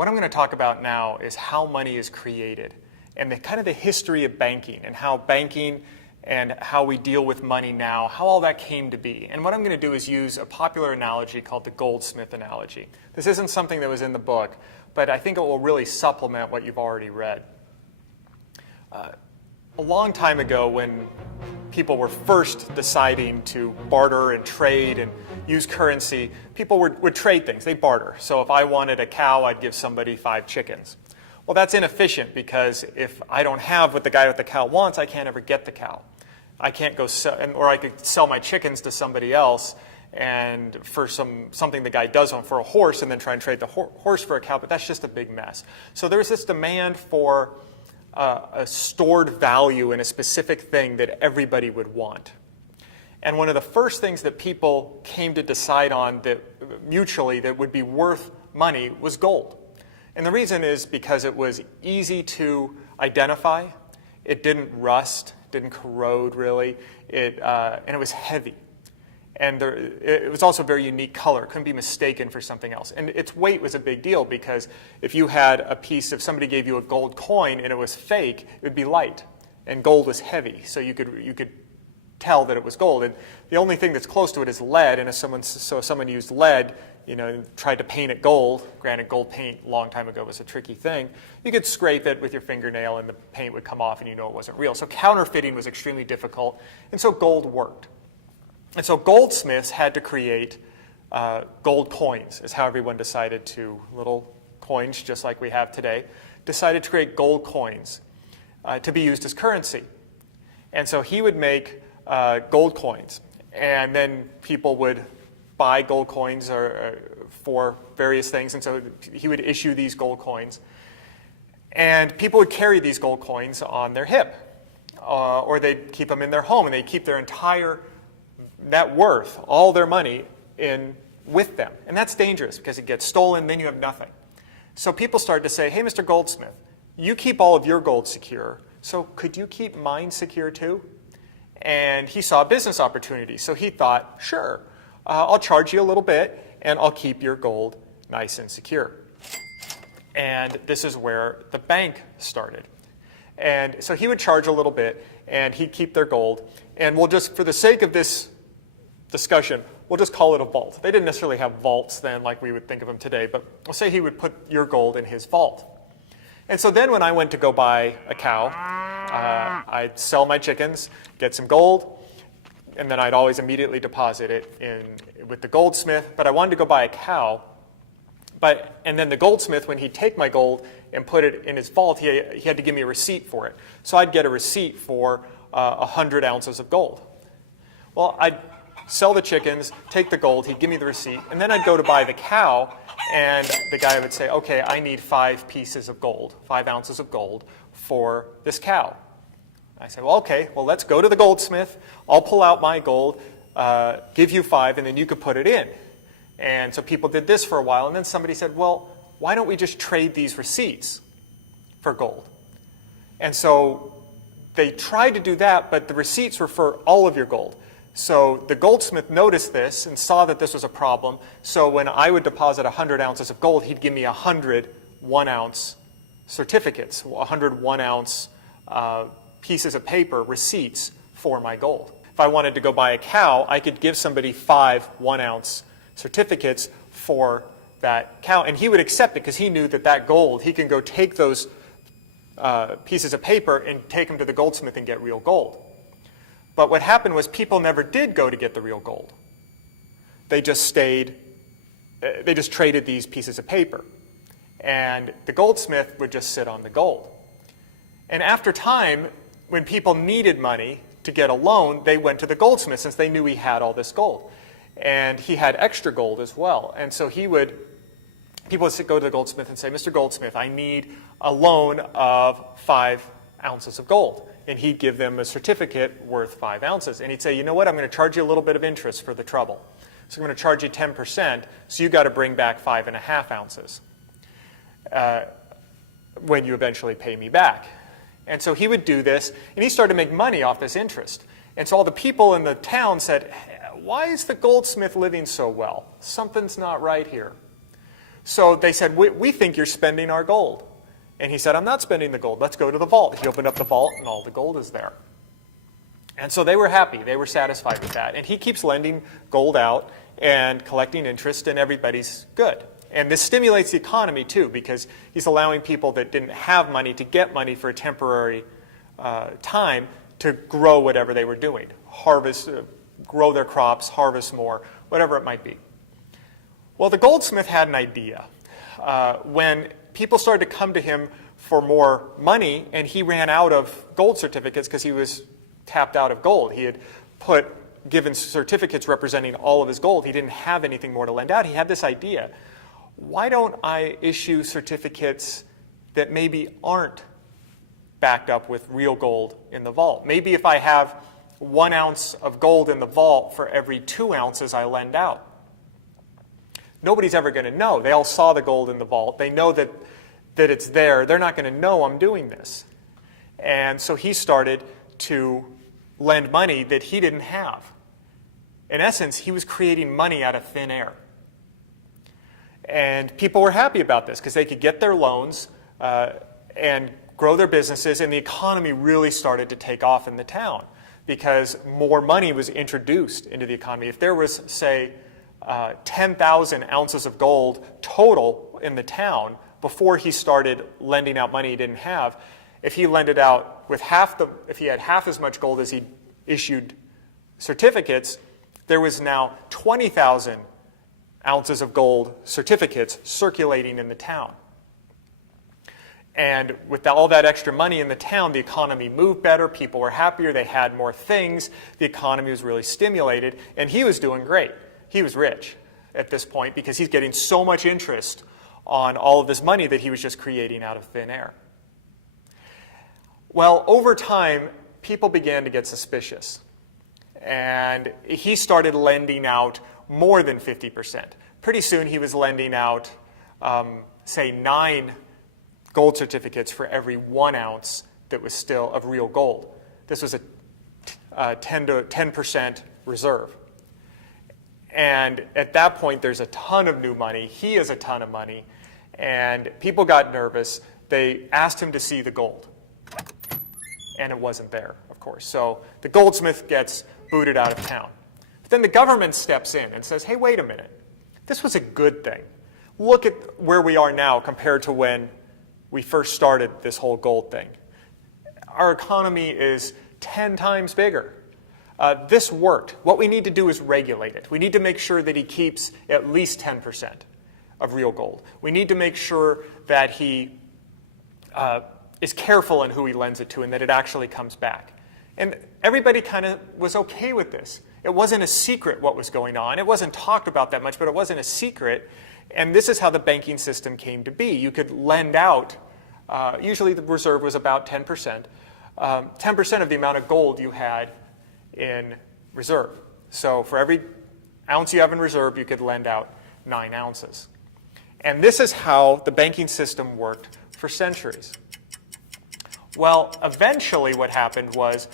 what I'm going to talk about now is how money is created and the history of banking and how we deal with money now, how all that came to be. And what I'm going to do is use a popular analogy called the goldsmith analogy. This isn't something that was in the book, but I think it will really supplement what you've already read. A long time ago, when people were first deciding to barter and trade and use currency, people would trade things. They'd barter. So if I wanted a cow, I'd give somebody 5 chickens. Well, that's inefficient because if I don't have what the guy with the cow wants, I can't ever get the cow. I can't go sell, or I could sell my chickens to somebody else and for something the guy does want, for a horse, and then try and trade the horse for a cow, but that's just a big mess. So there's this demand for a stored value in a specific thing that everybody would want. And one of the first things that people came to decide on that mutually that would be worth money was gold. And the reason is because it was easy to identify, it didn't rust, didn't corrode really, and it was heavy. And it was also a very unique color. It couldn't be mistaken for something else. And its weight was a big deal because if you had if somebody gave you a gold coin and it was fake, it would be light. And gold was heavy, so you could tell that it was gold. And the only thing that's close to it is lead. And if someone used lead, and tried to paint it gold, granted gold paint a long time ago was a tricky thing, you could scrape it with your fingernail and the paint would come off and it wasn't real. So counterfeiting was extremely difficult, and so gold worked. And so goldsmiths had to create gold coins, is how everyone decided to, little coins just like we have today, decided to create gold coins to be used as currency. And so he would make gold coins, and then people would buy gold coins for various things, and so he would issue these gold coins. And people would carry these gold coins on their hip, or they'd keep them in their home, and they'd keep their entire net worth, all their money, with them. And that's dangerous because it gets stolen, then you have nothing. So people started to say, hey, Mr. Goldsmith, you keep all of your gold secure, so could you keep mine secure too? And he saw a business opportunity, so he thought, sure, I'll charge you a little bit, and I'll keep your gold nice and secure. And this is where the bank started. And so he would charge a little bit, and he'd keep their gold. And we'll just, for the sake of this discussion, we'll just call it a vault. They didn't necessarily have vaults then like we would think of them today, but we'll say he would put your gold in his vault. And so then when I went to go buy a cow, I'd sell my chickens, get some gold, and then I'd always immediately deposit it with the goldsmith. But I wanted to go buy a cow, and then the goldsmith, when he'd take my gold and put it in his vault, he had to give me a receipt for it. So I'd get a receipt for 100 ounces of gold. Well, I'd sell the chickens, take the gold, he'd give me the receipt, and then I'd go to buy the cow, and the guy would say, okay, I need 5 pieces of gold, 5 ounces of gold for this cow. I said, well, okay, well, let's go to the goldsmith, I'll pull out my gold, give you 5, and then you could put it in. And so people did this for a while, and then somebody said, well, why don't we just trade these receipts for gold? And so they tried to do that, but the receipts were for all of your gold. So the goldsmith noticed this and saw that this was a problem. So when I would deposit 100 ounces of gold, he'd give me 100 1-ounce certificates, 100 1-ounce pieces of paper, receipts for my gold. If I wanted to go buy a cow, I could give somebody 5 1-ounce certificates for that cow, and he would accept it because he knew that gold, he can go take those pieces of paper and take them to the goldsmith and get real gold. But what happened was people never did go to get the real gold. They just traded these pieces of paper. And the goldsmith would just sit on the gold. And after time, when people needed money to get a loan, they went to the goldsmith since they knew he had all this gold. And he had extra gold as well. And so people would go to the goldsmith and say, Mr. Goldsmith, I need a loan of 5 ounces of gold. And he'd give them a certificate worth 5 ounces. And he'd say, you know what, I'm going to charge you a little bit of interest for the trouble. So I'm going to charge you 10%, so you've got to bring back 5.5 ounces when you eventually pay me back. And so he would do this, and he started to make money off this interest. And so all the people in the town said, why is the goldsmith living so well? Something's not right here. So they said, we think you're spending our gold. And he said, I'm not spending the gold. Let's go to the vault. He opened up the vault, and all the gold is there. And so they were happy. They were satisfied with that. And he keeps lending gold out and collecting interest, and everybody's good. And this stimulates the economy, too, because he's allowing people that didn't have money to get money for a temporary time to grow whatever they were doing. Harvest, grow their crops, harvest more, whatever it might be. Well, the goldsmith had an idea. When people started to come to him for more money, and he ran out of gold certificates because he was tapped out of gold. He had given certificates representing all of his gold. He didn't have anything more to lend out. He had this idea. Why don't I issue certificates that maybe aren't backed up with real gold in the vault? Maybe if I have 1 ounce of gold in the vault for every 2 ounces I lend out. Nobody's ever going to know. They all saw the gold in the vault. They know that it's there. They're not going to know I'm doing this. And so he started to lend money that he didn't have. In essence, he was creating money out of thin air. And people were happy about this because they could get their loans and grow their businesses, and the economy really started to take off in the town because more money was introduced into the economy. If there was, say, 10,000 ounces of gold total in the town before he started lending out money he didn't have, if he lended out with if he had half as much gold as he issued certificates, there was now 20,000 ounces of gold certificates circulating in the town. And with all that extra money in the town, the economy moved better, people were happier, they had more things, the economy was really stimulated, and he was doing great. He was rich at this point because he's getting so much interest on all of this money that he was just creating out of thin air. Well, over time, people began to get suspicious. And he started lending out more than 50%. Pretty soon he was lending out, say, 9 gold certificates for every 1 ounce that was still of real gold. This was a 10% reserve. And at that point, there's a ton of new money. He has a ton of money. And people got nervous. They asked him to see the gold. And it wasn't there, of course. So the goldsmith gets booted out of town. But then the government steps in and says, hey, wait a minute. This was a good thing. Look at where we are now compared to when we first started this whole gold thing. Our economy is 10 times bigger. This worked. What we need to do is regulate it. We need to make sure that he keeps at least 10% of real gold. We need to make sure that he is careful in who he lends it to and that it actually comes back. And everybody kind of was okay with this. It wasn't a secret what was going on. It wasn't talked about that much, but it wasn't a secret. And this is how the banking system came to be. You could lend out, usually the reserve was about 10%, 10% of the amount of gold you had in reserve. So for every ounce you have in reserve, you could lend out 9 ounces. And this is how the banking system worked for centuries. Well, eventually what happened was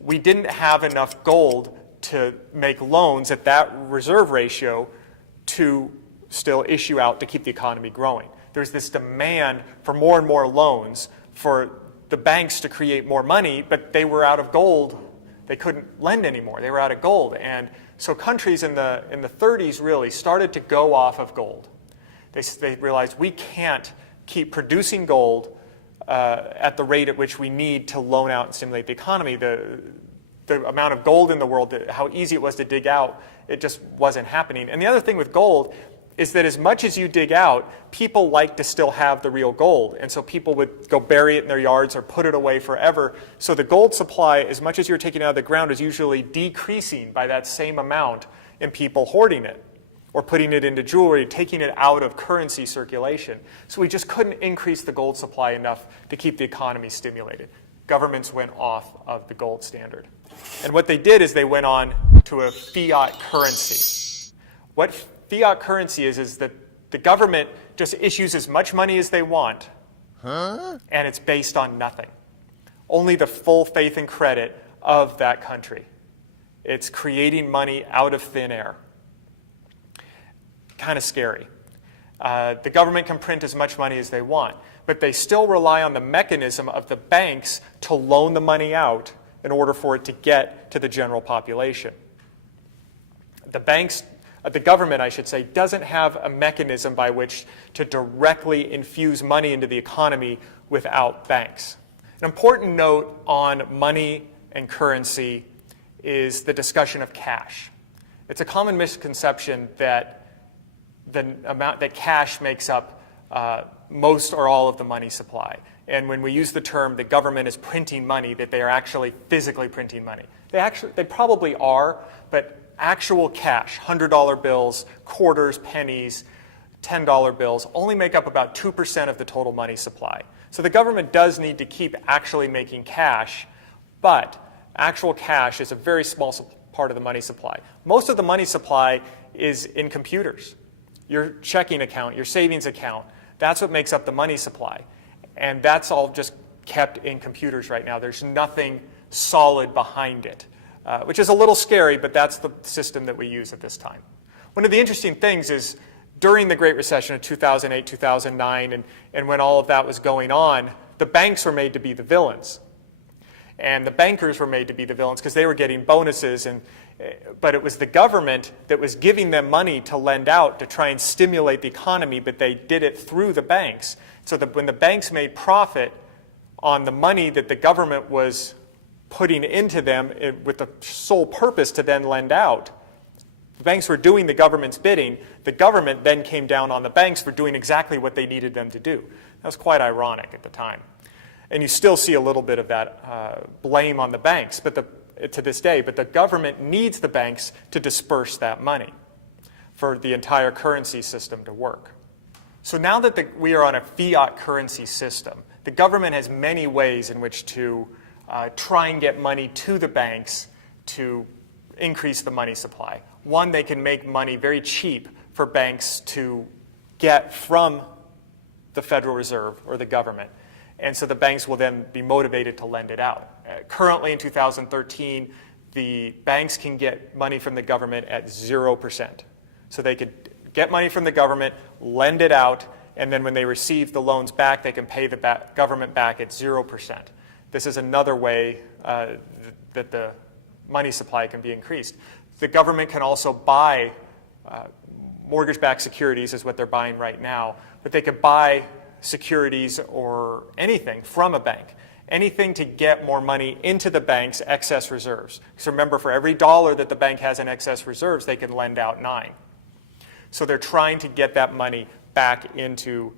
we didn't have enough gold to make loans at that reserve ratio to still issue out to keep the economy growing. There's this demand for more and more loans for the banks to create more money, but they were out of gold. They couldn't lend anymore. They were out of gold. And so countries in the 30s really started to go off of gold. They realized we can't keep producing gold at the rate at which we need to loan out and stimulate the economy. The amount of gold in the world, how easy it was to dig out, it just wasn't happening. And the other thing with gold is that as much as you dig out, people like to still have the real gold. And so people would go bury it in their yards or put it away forever. So the gold supply, as much as you're taking it out of the ground, is usually decreasing by that same amount in people hoarding it or putting it into jewelry, taking it out of currency circulation. So we just couldn't increase the gold supply enough to keep the economy stimulated. Governments went off of the gold standard. And what they did is they went on to a fiat currency. What fiat currency is that the government just issues as much money as they want, and it's based on nothing. Only the full faith and credit of that country. It's creating money out of thin air. Kind of scary. The government can print as much money as they want, but they still rely on the mechanism of the banks to loan the money out in order for it to get to the general population. The government, I should say, doesn't have a mechanism by which to directly infuse money into the economy without banks. An important note on money and currency is the discussion of cash. It's a common misconception that that cash makes up most or all of the money supply. And when we use the term the government is printing money, that they are actually physically printing money. They probably are, but actual cash, $100 bills, quarters, pennies, $10 bills, only make up about 2% of the total money supply. So the government does need to keep actually making cash, but actual cash is a very small part of the money supply. Most of the money supply is in computers. Your checking account, your savings account, that's what makes up the money supply. And that's all just kept in computers right now. There's nothing solid behind it, which is a little scary, but that's the system that we use at this time. One of the interesting things is during the Great Recession of 2008, 2009, and when all of that was going on, the banks were made to be the villains. And the bankers were made to be the villains because they were getting bonuses, but it was the government that was giving them money to lend out to try and stimulate the economy, but they did it through the banks. So that when the banks made profit on the money that the government was putting into them with the sole purpose to then lend out, the banks were doing the government's bidding. The government then came down on the banks for doing exactly what they needed them to do. That was quite ironic at the time. And you still see a little bit of that blame on the banks to this day, but the government needs the banks to disperse that money for the entire currency system to work. So now that we are on a fiat currency system, the government has many ways in which to try and get money to the banks to increase the money supply. One, they can make money very cheap for banks to get from the Federal Reserve or the government. And so the banks will then be motivated to lend it out. Currently in 2013, the banks can get money from the government at 0%. So they could get money from the government, lend it out, and then when they receive the loans back, they can pay the government back at 0%. This is another way that the money supply can be increased. The government can also buy mortgage-backed securities, is what they're buying right now, but they could buy securities or anything from a bank, anything to get more money into the bank's excess reserves. Because remember, for every dollar that the bank has in excess reserves, they can lend out 9. So they're trying to get that money back into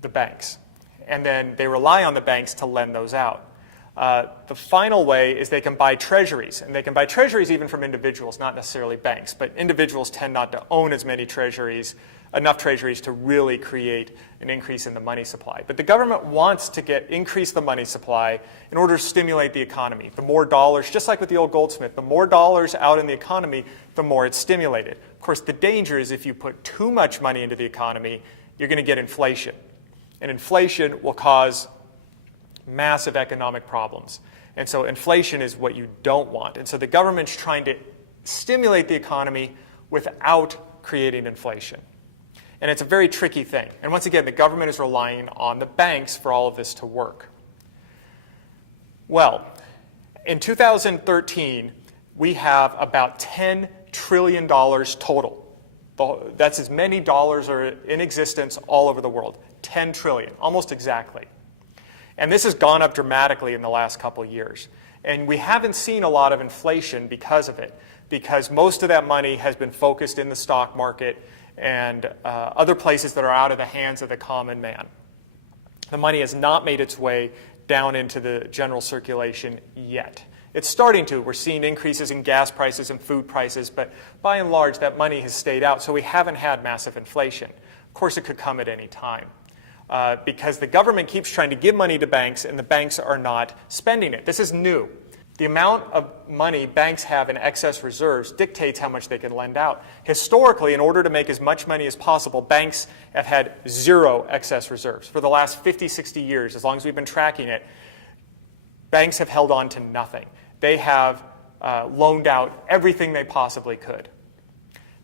the banks. And then they rely on the banks to lend those out. The final way is they can buy treasuries. And they can buy treasuries even from individuals, not necessarily banks. But individuals tend not to own as many treasuries, enough treasuries to really create an increase in the money supply. But the government wants to increase the money supply in order to stimulate the economy. The more dollars, just like with the old goldsmith, the more dollars out in the economy, the more it's stimulated. Of course, the danger is if you put too much money into the economy, you're going to get inflation. And inflation will cause massive economic problems. And so inflation is what you don't want. And so the government's trying to stimulate the economy without creating inflation. And it's a very tricky thing. And once again, the government is relying on the banks for all of this to work. Well, in 2013, we have about $10 trillion total. That's as many dollars are in existence all over the world. 10 trillion, almost exactly. And this has gone up dramatically in the last couple of years. And we haven't seen a lot of inflation because of it, because most of that money has been focused in the stock market and other places that are out of the hands of the common man. The money has not made its way down into the general circulation yet. It's starting to. We're seeing increases in gas prices and food prices, but by and large, that money has stayed out, so we haven't had massive inflation. Of course, it could come at any time. Because the government keeps trying to give money to banks, and the banks are not spending it. This is new. The amount of money banks have in excess reserves dictates how much they can lend out. Historically, in order to make as much money as possible, banks have had 0 excess reserves. For the last 50, 60 years, as long as we've been tracking it, banks have held on to nothing. They have loaned out everything they possibly could.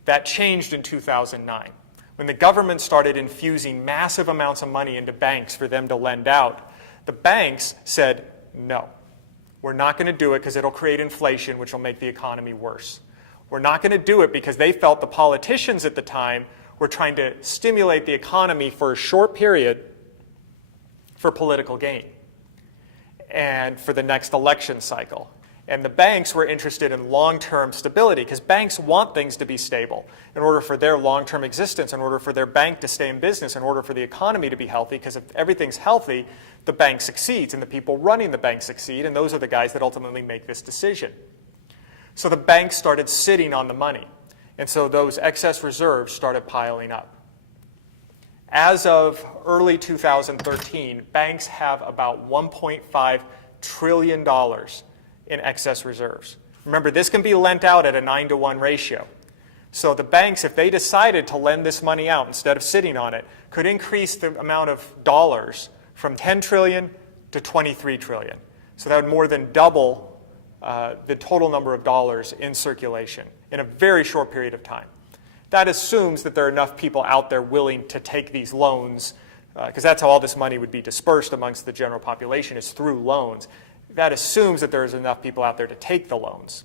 That changed in 2009. When the government started infusing massive amounts of money into banks for them to lend out, the banks said, no, we're not going to do it because it'll create inflation, which will make the economy worse. We're not going to do it because they felt the politicians at the time were trying to stimulate the economy for a short period for political gain and for the next election cycle. And the banks were interested in long-term stability because banks want things to be stable in order for their long-term existence, in order for their bank to stay in business, in order for the economy to be healthy, because if everything's healthy, the bank succeeds and the people running the bank succeed, and those are the guys that ultimately make this decision. So the banks started sitting on the money, and so those excess reserves started piling up. As of early 2013, banks have about $1.5 trillion in excess reserves. Remember, this can be lent out at a 9-to-1 ratio. So the banks, if they decided to lend this money out instead of sitting on it, could increase the amount of dollars from 10 trillion to 23 trillion. So that would more than double the total number of dollars in circulation in a very short period of time. That assumes that there are enough people out there willing to take these loans, because that's how all this money would be dispersed amongst the general population, is through loans. That assumes that there's enough people out there to take the loans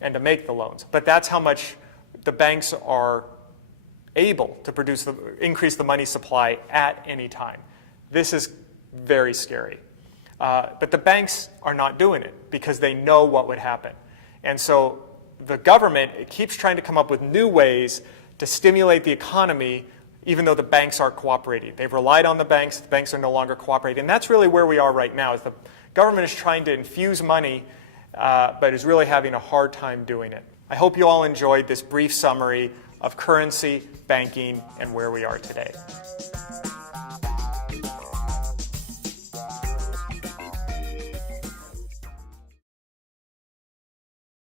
and to make the loans. But that's how much the banks are able to increase the money supply at any time. This is very scary. But the banks are not doing it because they know what would happen. And so the government keeps trying to come up with new ways to stimulate the economy, even though the banks aren't cooperating. They've relied on the banks are no longer cooperating. And that's really where we are right now, is the government is trying to infuse money, but is really having a hard time doing it. I hope you all enjoyed this brief summary of currency, banking, and where we are today.